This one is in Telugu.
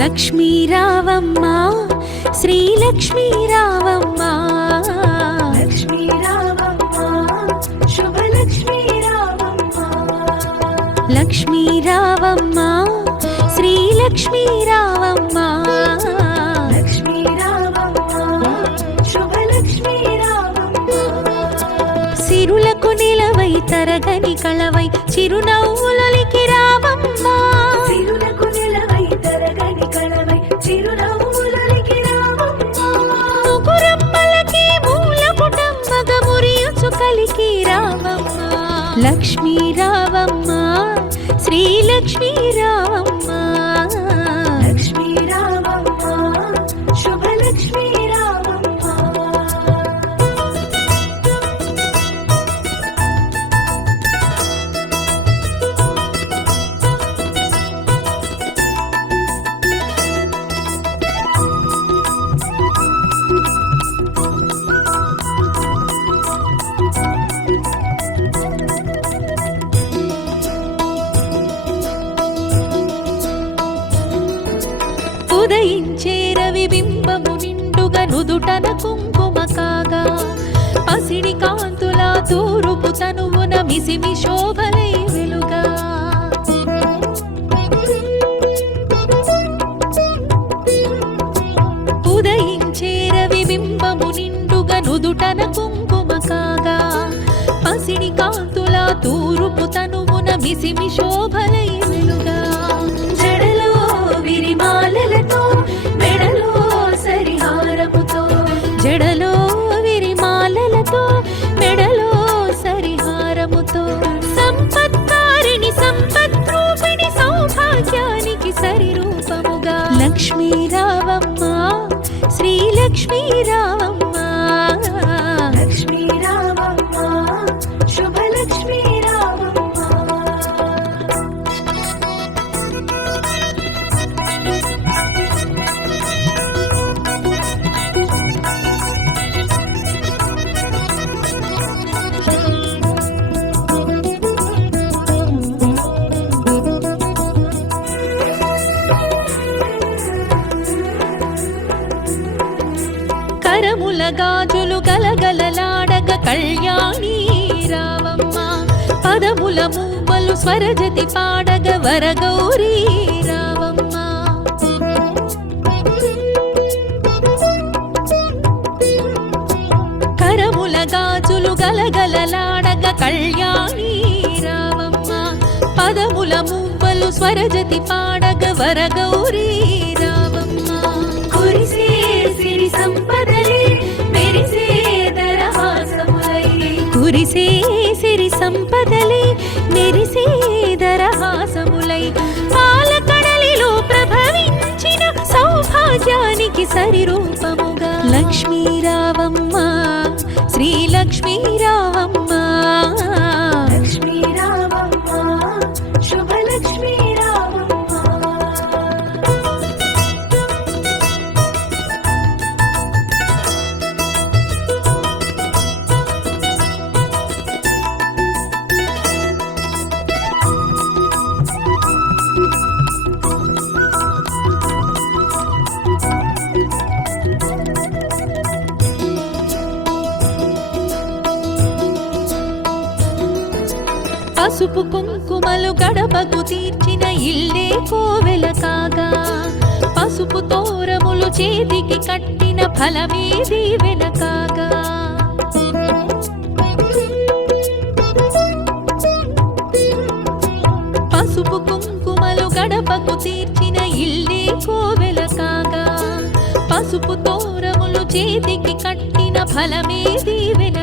లక్ష్మీ రావమ్మ శ్రీలక్ష్మీ రావమ్మ లక్ష్మీ రావమ్మ శుభలక్ష్మీ రావమ్మ లక్ష్మీ రావమ్మ శ్రీలక్ష్మీ రావమ్మ లక్ష్మీ రావమ్మ శుభలక్ష్మీ రావమ్మ సిరులకు నిలవై తరగని కళవై చిరునవ్వులొలికి రావమ్మ సిరులకు నిలవై తరగని కళవై చిరునవ్వులొలికి రావమ్మ ముగురమ్మలకి మూల పుటమ్మగ మురియుచు కలికి రావమ్మ లక్ష్మీ రావమ్మ శ్రీలక్ష్మీ రావమ్మ లక్ష్మీ రావమ్మ శుభలక్ష్మీ రావమ్మ ఉదయించే రవి బింబము నిండుగా నుదుటన కుంకుమ కాగా పసిడి కాంతుల తూరుపు తనువున మిసిమి శోభలై వెలుగా ఉదయించే రవి బింబము నిండుగా నుదుటన కుంకుమ కాగా పసిడి కాంతుల తూరుపు తనువున మిసిమి శోభలై వెలుగా జడలో విరిమాలలతో మెడలో సరిహారముతో జడలో విరిమాలలతో మెడలో సరిహారముతో సంపత్కారిణి సంపద్రూపిణి సౌభాగ్యానికి సరిరూపముగా లక్ష్మీ రావమ్మ శ్రీలక్ష్మీ రావమ్మ లక్ష్మీ రావమ్మ శుభలక్ష్మీ రావమ్మ కరముల గాజులు గలగలలాడగ కళ్యాణి రావమ్మ పదముల మూవలు స్వరజతి పాడగ వరగౌరీ రావమ్మ కరముల గాజులు గలగలలాడగ కళ్యాణి రావమ్మ పదముల మూవలు స్వరజతి పాడగ వరగౌరీ రావమ్మ కురిసే సిరి సంపదలే మెరిసే దరహాసములై కురిసే సిరి సంపదలే మెరిసే దరహాసములై పాలకడలిలో ప్రభవించిన సౌభాగ్యానికి సరిరూపముగా లక్ష్మీ రావమ్మ శ్రీలక్ష్మీ రావమ్మ లక్ష్మీ రావమ్మ శుభలక్ష్మీ రావమ్మ పసుపు కుంకుమలు గడపకు తీర్చిన ఇల్లే కోవెల కాగా పసుపు తోరములు చేతికి కట్టిన ఫలమే దీవెన కాగా పసుపు కుంకుమలు గడపకు తీర్చిన ఇల్లే కోవెల కాగా పసుపు తోరములు చేతికి కట్టిన ఫలమే దీవెన